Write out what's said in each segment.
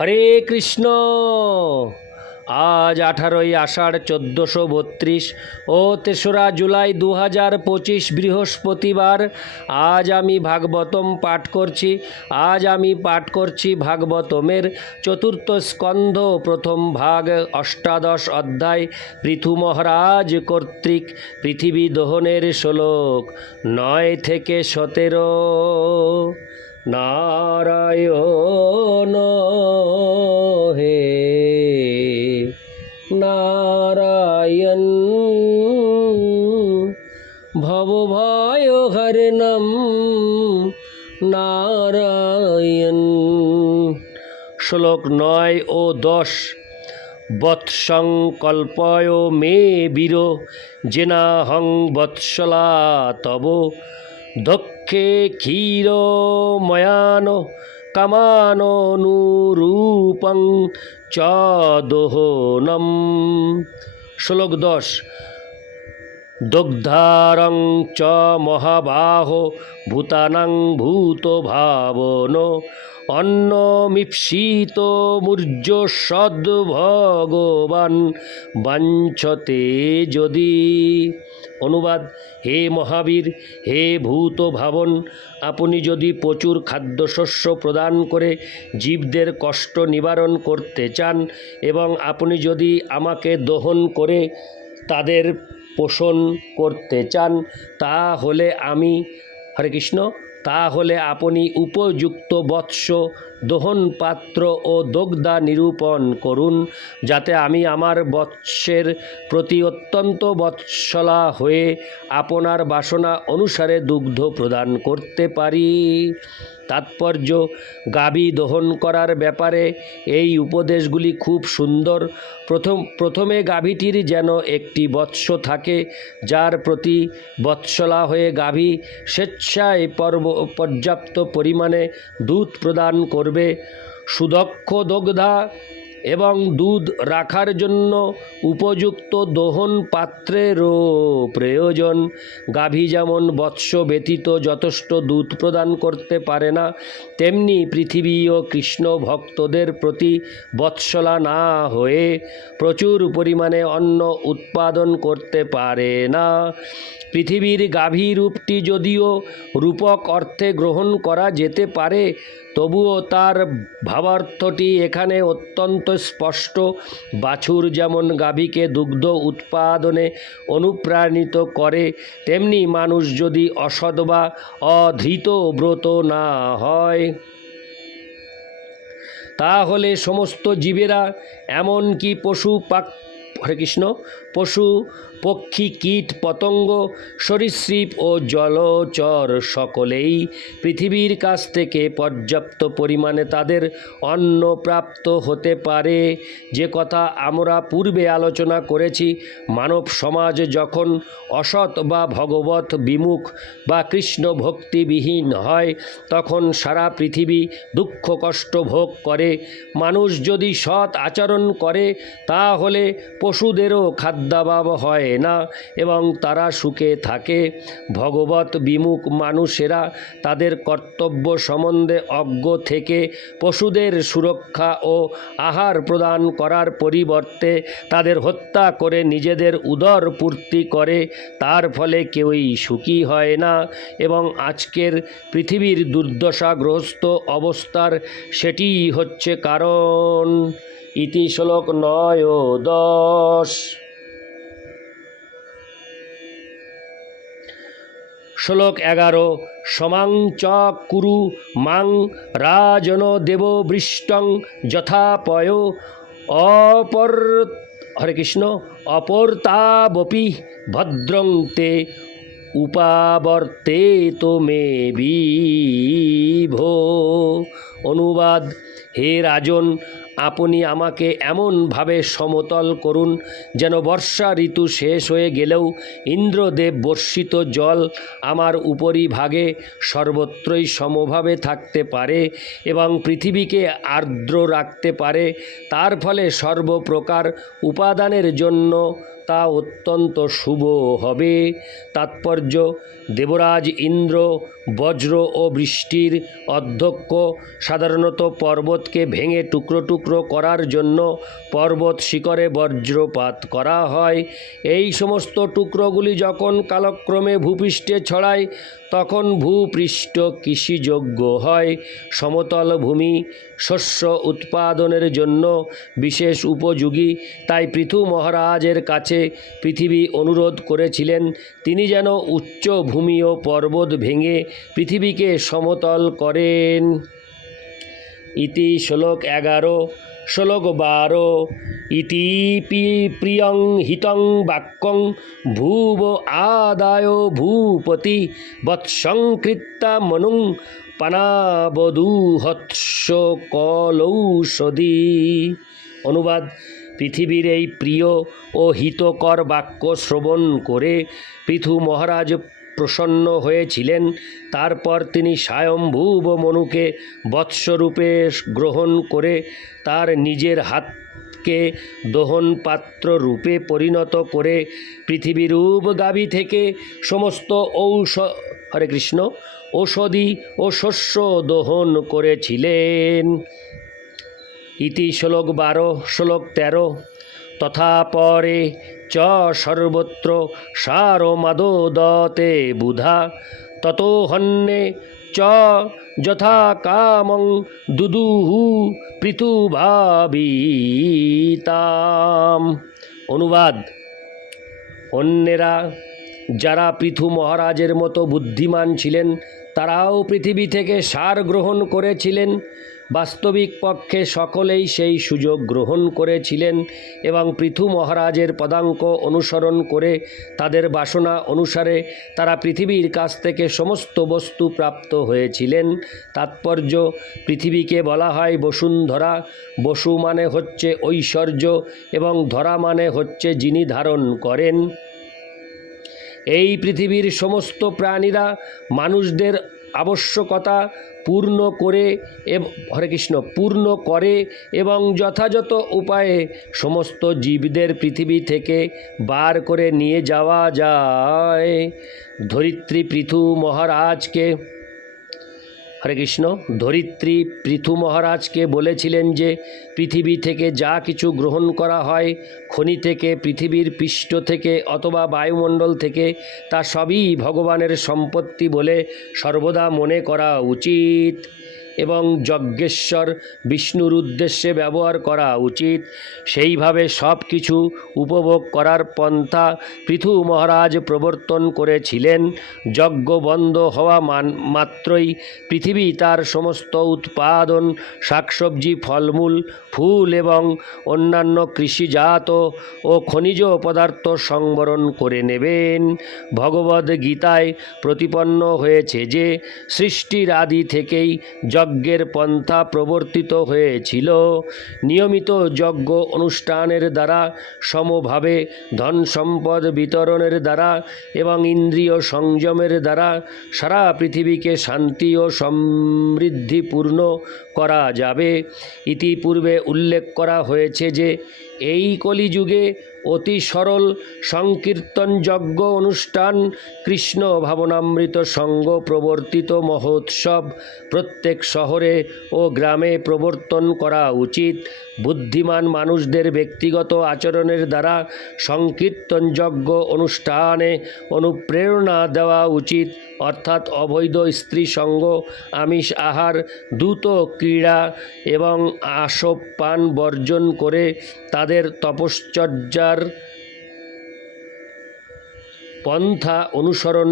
হরে কৃষ্ণ। আজ আঠারোই আষাঢ় চোদ্দোশো বত্রিশ ও তেসরা জুলাই দু হাজার পঁচিশ বৃহস্পতিবার, আজ আমি ভাগবতম পাঠ করছি। আজ আমি পাঠ করছি ভাগবতমের চতুর্থ স্কন্ধ, প্রথম ভাগ, অষ্টাদশ অধ্যায়, পৃথু মহারাজ কর্তৃক পৃথিবী দহনের শ্লোক নয় থেকে সতেরো। নারায়ণ হে, নারায়ণ ভবভয় হরণম নারায়ণ। শ্লোক নয় ও দশ বৎসং কল্পয় মে বীর, জেনাহং বৎসলা তব, দক্ষে ক্ষীর ময়ান কামাননুরূপং চ দোহনম শ্লোক দশ দগ্ধারং চ মহাবাহ ভূতানাং ভূত ভাবন অন্নমিপ্সিত মূর্য সদ ভগবান বাঞ্ছতে যদি। অনুবাদ, হে মহাবীর, হে ভূত ভাবন, আপনি যদি প্রচুর খাদ্যশস্য প্রদান করে জীবদের কষ্ট নিবারণ করতে চান এবং আপনি যদি আমাকে দহন করে তাদের পোষণ করতে চান, তাহলে আমি, হরে কৃষ্ণ, তাহলে আপনি উপযুক্ত বৎস দহন পাত্র ও দগ্ধা নিরূপণ করুন, যাতে আমি আমার বৎসের প্রতি অত্যন্ত বৎসলা হয়ে আপনার বাসনা অনুসারে দুগ্ধ প্রদান করতে পারি। তাৎপর্য গাবি দহন করার ব্যাপারে এই উপদেশগুলি খুব সুন্দর। প্রথম প্রথমে গাভীটির যেন একটি বৎস থাকে, যার প্রতি বৎসলা হয়ে গাভী স্বেচ্ছায় পর্ব পর্যাপ্ত পরিমাণে দুধ প্রদান করবে। সুদক্ষ দগ্ধা এবং দুধ রাখার জন্য উপযুক্ত দহন পাত্রেরও প্রয়োজন। গাভী যেমন বৎস ব্যতীত যথেষ্ট দুধ প্রদান করতে পারে না, তেমনি পৃথিবী ও কৃষ্ণ ভক্তদের প্রতি বৎসলা না হয়ে প্রচুর পরিমাণে অন্ন উৎপাদন করতে পারে না। পৃথিবীর গাভী রূপটি যদিও রূপক অর্থে গ্রহণ করা যেতে পারে, তবুও তার ভাবার্থটি এখানে অত্যন্ত স্পষ্ট। বাছুর যেমন গাভীকে দুগ্ধ উৎপাদনে অনুপ্রাণিত করে, তেমনি মানুষ যদি অসৎ বা অধৃত ব্রত না হয়, তাহলে সমস্ত জীবেরা, এমনকি পশু পাক হরে কৃষ্ণ, পশু পক্ষী, কীট, পতঙ্গ, সরীসৃপ ও জলচর সকলেই পৃথিবীর কাছ থেকে পর্যাপ্ত পরিমাণে তাদের অন্ন প্রাপ্ত হতে পারে। যে কথা আমরা পূর্বে আলোচনা করেছি, মানব সমাজ যখন অসৎ বা ভগবত বিমুখ বা কৃষ্ণ ভক্তিবিহীন হয়, তখন সারা পৃথিবী দুঃখ, কষ্ট ভোগ করে। মানুষ যদি সৎ আচরণ করে, তাহলে পশুদেরও খাদ্যাভাব হয়। না এবং তারা সুখে থাকে। ভগবত বিমুখ মানুষেরা তাদের কর্তব্য সম্বন্ধে অজ্ঞ থেকে পশুদের সুরক্ষা ও আহার প্রদান করার পরিবর্তে তাদের হত্যা করে নিজেদের উদর পূর্তি করে, তার ফলে কেউই সুখী হয় না এবং আজকের পৃথিবীর দুর্দশাগ্রস্ত অবস্থার সেটিই হচ্ছে কারণ। ইতি শ্লোক নয় ও দশ শ্লোক এগারো, সমাং চ কুরু মাং রাজন দেব বৃষ্টং যথাপয় অপর, হরে কৃষ্ণ, অপরতাবপি ভদ্রং তে উপাবর্তে তো মে বিভো অনুবাদ, হে রাজন আপনি আমাকে এমনভাবে সমতল করুন যেন বর্ষা ঋতু শেষ হয়ে গেলেও ইন্দ্রদেব বর্ষিত জল আমার উপরিভাগে সর্বত্রই সমভাবে থাকতে পারে এবং পৃথিবীকে আর্দ্র রাখতে পারে। তার ফলে সর্বপ্রকার উপাদানের জন্য তা অত্যন্ত শুভ হবে। তাৎপর্য, দেবরাজ ইন্দ্র, বজ্র ও বৃষ্টির অধ্যক্ষ সাধারণত পর্বতকে ভেঙে টুকরো টুকরো করার জন্য পর্বত শিখরে বজ্রপাত করা হয়। এই সমস্ত টুকরোগুলি যখন কালক্রমে ভূপৃষ্ঠে ছড়ায় তখন ভূপৃষ্ঠ কৃষিযোগ্য হয়। সমতল ভূমি শস্য উৎপাদনের জন্য বিশেষ উপযোগী। তাই পৃথু মহারাজের কাছে পৃথিবী অনুরোধ করেছিলেন, তিনি যেন উচ্চ ভূমি ও পর্বত ভেঙে পৃথিবীকে সমতল করেন। ইতি শ্লোক এগারো। শ্লোক বারো ইতি প্রিয়ং হিতং বাক্যং ভুব আদায় ভূপতি বৎসংকৃত্তা মনুং পানাবদূহৎস কলৌষধি অনুবাদ, পৃথিবীর এই প্রিয় ও হিতকর বাক্য শ্রবণ করে পৃথু মহারাজ প্রসন্ন হয়েছিলেন। তারপর তিনি স্বয়ম্ভুব মনুকে বৎসরূপে গ্রহণ করে তার নিজের হাতকে দহন পাত্র রূপে পরিণত করে পৃথিবীরূপ গাভী থেকে সমস্ত ঔষ, হরে কৃষ্ণ, ঔষধি ও শস্য দহন করেছিলেন। ইতি শ্লোক বারো, শ্লোক তেরো। তথা পরে চ সর্বত্র সারো মাদোদতে বুধা, ততো হন্যে চ যথা কামং দুদুহু পৃথুভাবিতাম। অনুবাদ অন্যেরা যারা পৃথু মহারাজের মতো বুদ্ধিমান ছিলেন, তারাও পৃথিবী থেকে সার গ্রহণ করেছিলেন। বাস্তবিক পক্ষে সকলেই সেই সুযোগ গ্রহণ করেছিলেন এবং পৃথু মহারাজের পদাঙ্ক অনুসরণ করে তাদের বাসনা অনুসারে তারা পৃথিবীর কাছ থেকে সমস্ত বস্তু প্রাপ্ত হয়েছিলেন। তাৎপর্য, পৃথিবীকে বলা হয় বসুন্ধরা। বসু মানে হচ্ছে ঐশ্বর্য এবং ধরা মানে হচ্ছে যিনি ধারণ করেন। এই পৃথিবীর সমস্ত প্রাণীরা মানুষদের আবশ্যকতা পূর্ণ করে হরে কৃষ্ণ, পূর্ণ করে এবং যথাযথ উপায়ে সমস্ত জীবদের পৃথিবী থেকে বার করে নিয়ে যাওয়া যায়। ধরিত্রী পৃথু মহারাজকে হরে কৃষ্ণ, ধরিত্রী পৃথু মহারাজকে বলেছিলেন যে, পৃথিবী থেকে যা কিছু গ্রহণ করা হয়, খনি থেকে, পৃথিবীর পৃষ্ঠ থেকে অথবা বায়ুমণ্ডল থেকে, তা সবই ভগবানের সম্পত্তি বলে সর্বদা মনে করা উচিত। এবং যজ্ঞেশ্বর বিষ্ণুর উদ্দেশ্যে ব্যবহার করা উচিত। সেইভাবে সব কিছু উপভোগ করার পন্থা পৃথু মহারাজ প্রবর্তন করেছিলেন। যজ্ঞ বন্ধ হওয়া মান, মাত্রই পৃথিবী তার সমস্ত উৎপাদন, শাকসবজি, ফলমূল, ফুল এবং অন্যান্য কৃষিজাত ও খনিজ পদার্থ সংবরণ করে নেবেন। ভগবদ গীতায় প্রতিপন্ন হয়েছে যে, সৃষ্টির আদি থেকেই যজ্ঞের পন্থা প্রবর্তিত হয়েছিল। নিয়মিত যজ্ঞ অনুষ্ঠানের দ্বারা, সমভাবে ধন সম্পদ বিতরণের দ্বারা এবং ইন্দ্রিয় সংযমের দ্বারা সারা পৃথিবীকে শান্তি ও সমৃদ্ধিপূর্ণ করা যাবে। ইতিপূর্বে উল্লেখ করা হয়েছে যে, এই কলিযুগে অতি সরল সংকীর্তন যজ্ঞ অনুষ্ঠান, কৃষ্ণ ভাবনামৃত সঙ্গ প্রবর্তিত মহোৎসব প্রত্যেক শহরে ও গ্রামে প্রবর্তন করা উচিত। বুদ্ধিমান মানুষদের ব্যক্তিগত আচরণের দ্বারা সংকীর্তন যজ্ঞ অনুষ্ঠানে অনুপ্রেরণা দেওয়া উচিত। অর্থাৎ অবৈধ স্ত্রী সঙ্গ, আমিষ আহার, দ্রুত ক্রীড়া এবং আসব পান বর্জন করে তাদের তপশ্চর্যার পন্থা অনুসরণ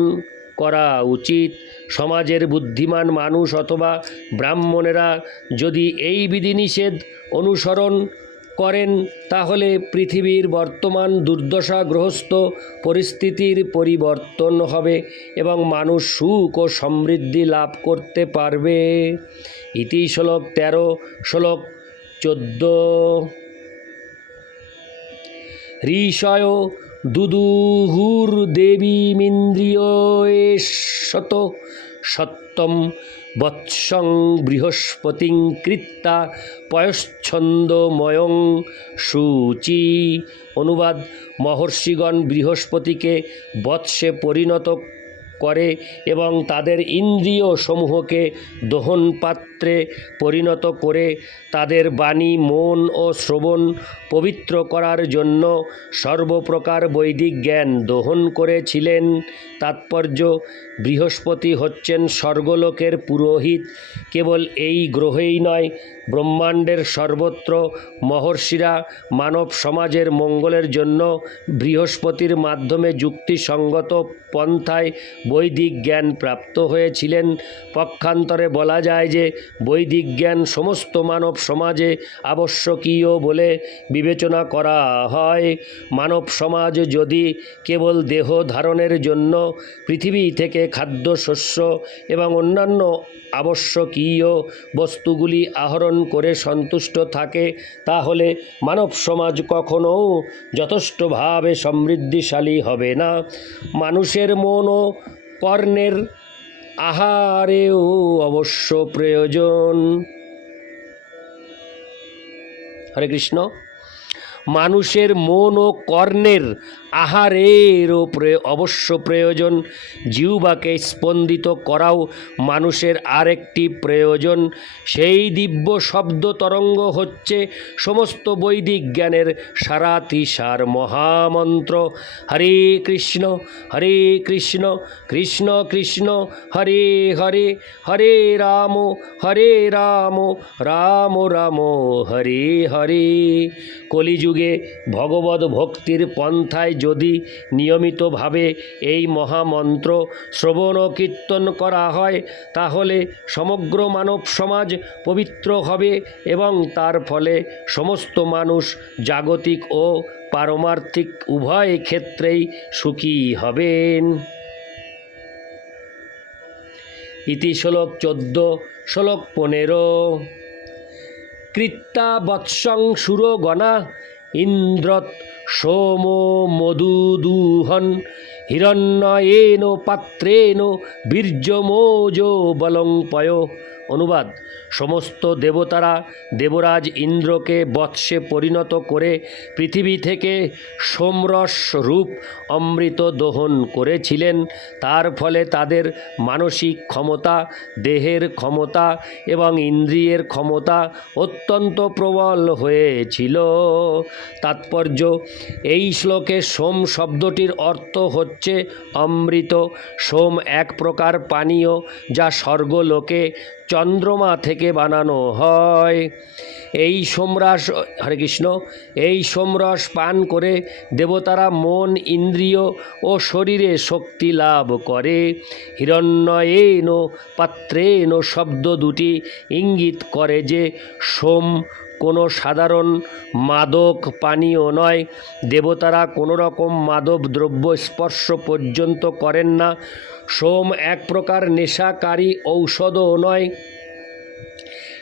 করা উচিত। সমাজের বুদ্ধিমান মানুষ অথবা ব্রাহ্মণেরা যদি এই বিধিনিষেধ অনুসরণ করেন, তাহলে পৃথিবীর বর্তমান দুর্দশাগ্রস্ত পরিস্থিতির পরিবর্তন হবে এবং মানুষ সুখ ও সমৃদ্ধি লাভ করতে পারবে। ইতি শ্লোক তেরো, শ্লোক চোদ্দ। ঋষয় দুদুহুর দেবীমিন্দ্রিয় শত সত্যম বৎসং বৃহস্পতিং কৃত্তা পয়শ্ছন্দময়ং সূচি। অনুবাদ, মহর্ষিগণ বৃহস্পতিকে বৎসে পরিণত করে এবং তাদের ইন্দ্রিয় সমূহকে দহন পাত্রে পরিণত করে তাদের বাণী, মন ও শ্রবণ পবিত্র করার জন্য সর্বপ্রকার বৈদিক জ্ঞান দহন করেছিলেন। তাৎপর্য, বৃহস্পতি হচ্ছেন স্বর্গলোকের পুরোহিত। কেবল এই গ্রহেই নয়, ব্রহ্মাণ্ডের সর্বত্র মহর্ষিরা মানব সমাজের মঙ্গলের জন্য বৃহস্পতির মাধ্যমে যুক্তিসঙ্গত পন্থায় বৈদিক জ্ঞান প্রাপ্ত হয়েছিলেন। পক্ষান্তরে বলা যায় যে বৈদিক জ্ঞান সমস্ত মানব সমাজে আবশ্যকীয় বলে বিবেচনা করা হয়। মানব সমাজ যদি কেবল দেহ ধারণের জন্য পৃথিবী থেকে খাদ্যশস্য এবং অন্যান্য আবশ্যকীয় বস্তুগুলি আহরণ করে সন্তুষ্ট থাকে, তাহলে মানব সমাজ কখনও যথেষ্টভাবে সমৃদ্ধিশালী হবে না। মানুষের মন ও কর্ণের আহারেও অবশ্য প্রয়োজন। হরে কৃষ্ণ। মানুষের মন ও কর্ণের আহারেরও প্রয়- অবশ্য প্রয়োজন। জিহ্বাকে স্পন্দিত করাও মানুষের আরেকটি প্রয়োজন। সেই দিব্য শব্দ তরঙ্গ হচ্ছে সমস্ত বৈদিক জ্ঞানের সারাতিসার মহামন্ত্র। হরে কৃষ্ণ হরে কৃষ্ণ কৃষ্ণ কৃষ্ণ, হরে হরে হরে রাম হরে রাম রাম রাম, হরে হরে। কলিযুগে ভগবত ভক্তির পন্থায় যদি নিয়মিতভাবে এই মহামন্ত্র শ্রবণ ও কীর্তন করা হয়, তাহলে সমগ্র মানব সমাজ পবিত্র হবে এবং তার ফলে সমস্ত মানুষ জাগতিক ও পারমার্থিক উভয় ক্ষেত্রেই সুখী হবেন। ইতি শ্লোক চোদ্দ, শ্লোক পনেরো। কৃত্তা বৎসং সুরগণা ইন্দ্রত সোম মধুদূহন হিরণ্য এন পাত্রেণ বীর্যমোজ বলং পয় অনুবাদ। সমস্ত দেবতারা দেবরাজ ইন্দ্রকে বৎসে পরিণত করে পৃথিবী থেকে সোমরস রূপ অমৃত দহন করেছিলেন। তার ফলে তাদের মানসিক ক্ষমতা, দেহের ক্ষমতা এবং ইন্দ্রিয়ের ক্ষমতা অত্যন্ত প্রবল হয়েছিল। তাৎপর্য, এই শ্লোকে সোম শব্দটির অর্থ হচ্ছে অমৃত। সোম এক প্রকার পানীয় যা স্বর্গলোকে চন্দ্রমা থেকে বানানো হয়। এই সোমরাস, হরে কৃষ্ণ, এই সোমরস পান করে দেবতারা মন, ইন্দ্রিয় ও শরীরে শক্তি লাভ করে। হিরণ্যয়েন, পাত্রেন শব্দ দুটি ইঙ্গিত করে যে সোম কোনো সাধারণ মাদক পানীয় নয়। দেবতারা কোনো রকম মাদক দ্রব্য স্পর্শ পর্যন্ত করেন না। সোম এক প্রকার নেশাকারী ঔষধও নয়।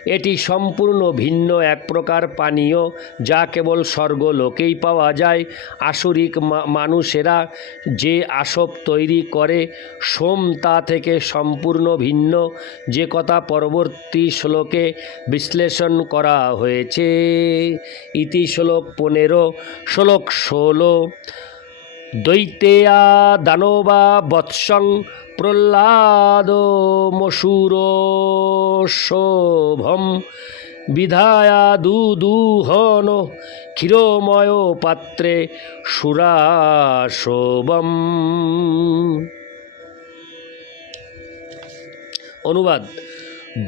এটি সম্পূর্ণ ভিন্ন এক প্রকার পানীয়, যা কেবল স্বর্গলোকেই পাওয়া যায়। আসরিক মানুষেরা যে আসব তৈরি করে, সোম তা থেকে সম্পূর্ণ ভিন্ন। যে কথা পরবর্তী শ্লোকে বিশ্লেষণ করা হয়েছে, ইতি শ্লোক পনেরো, শ্লোক ষোলো। দৈতেয়া দানবা বৎসং প্রহ্লাদ মসুর শোভম বিধায়া দুদুহন ক্ষীরময় পাত্রে সুরাশোভম। অনুবাদ,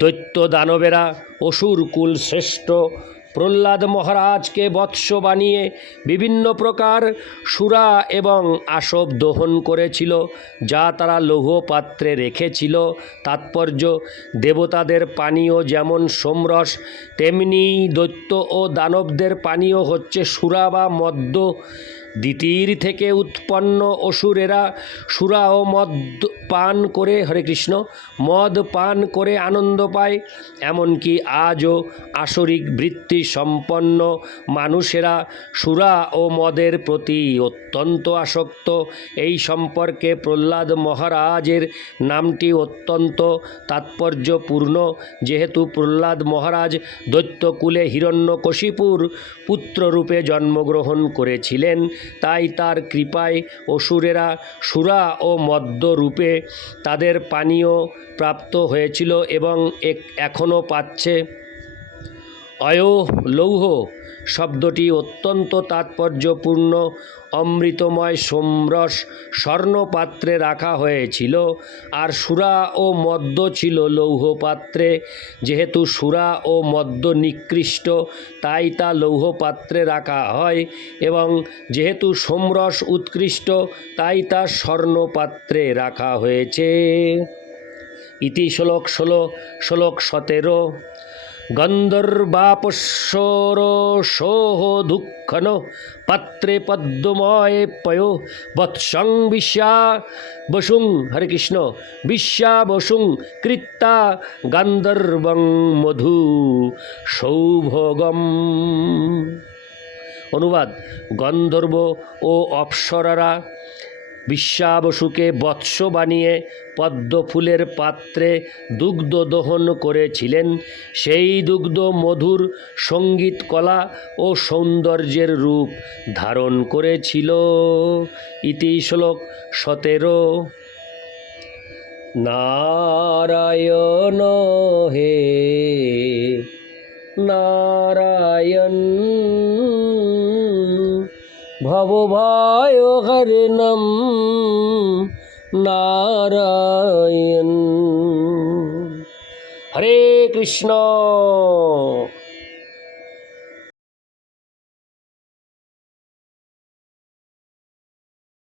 দৈত্য দানবেরা অসুরকুল শ্রেষ্ঠ প্রহ্লাদ মহারাজকে বৎস বানিয়ে বিভিন্ন প্রকার সুরা এবং আসব দহন করেছিল, যা তারা লৌহ পাত্রে রেখেছিল। তাৎপর্য, দেবতাদের পানীয় যেমন সোমরস, তেমনি দৈত্য ও দানবদের পানীয় হচ্ছে সুরা বা মদ্য দ্বিতীয় থেকে উৎপন্ন অসুরেরা সুরা ও মদ পান করে হরে কৃষ্ণ, মদ পান করে আনন্দ পায়। এমনকি আজও আসরিক বৃত্তি সম্পন্ন মানুষেরা সুরা ও মদের প্রতি অত্যন্ত আসক্ত। এই সম্পর্কে প্রহ্লাদ মহারাজের নামটি অত্যন্ত তাৎপর্যপূর্ণ। যেহেতু প্রহ্লাদ মহারাজ দৈত্যকুলে হিরণ্যকশিপুর পুত্ররূপে জন্মগ্রহণ করেছিলেন তাই তার কৃপায় অসুরেরা সুরা ও মদ্য রূপে তাদের পানীয় প্রাপ্ত হয়েছিল এবং এখনও পাচ্ছে। অয়ো লৌহ শব্দটি অত্যন্ত তাৎপর্যপূর্ণ, অমৃতময় সোমরস স্বর্ণপাত্রে রাখা হয়েছিল, আর সুরা ও মদ্য ছিল লৌহপাত্রে। যেহেতু সুরা ও মদ্য নিকৃষ্ট, তাই তা লৌহপাত্রে রাখা হয়, এবং যেহেতু সোমরস উৎকৃষ্ট, তাই তা স্বর্ণপাত্রে রাখা হয়েছে। ইতি শ্লোক ষোলো, শ্লোক সতেরো। গন্ধর্বাপস্বর সোহ দুঃখন, পাত্রে পদ্মময় পয়, বৎসং বিশ্বা বসুং, হরে কৃষ্ণ, বিশ্বা বসুং কৃত্তা গান্ধর্বং মধু সৌভোগম। অনুবাদ, গন্ধর্ব ও অপ্সরারা বিশ্বাবসুকে বৎস বানিয়ে পদ্ম ফুলের পাত্রে দুগ্ধ দহন করেছিলেন। সেই দুগ্ধ মধুর সংগীত কলা ও সৌন্দর্যের রূপ ধারণ করেছিল। ইতি শ্লোক সতেরো। নারায়ণ হে, নারায়ণ ভবভয় হরিণম নারায়ণ। হরে কৃষ্ণ।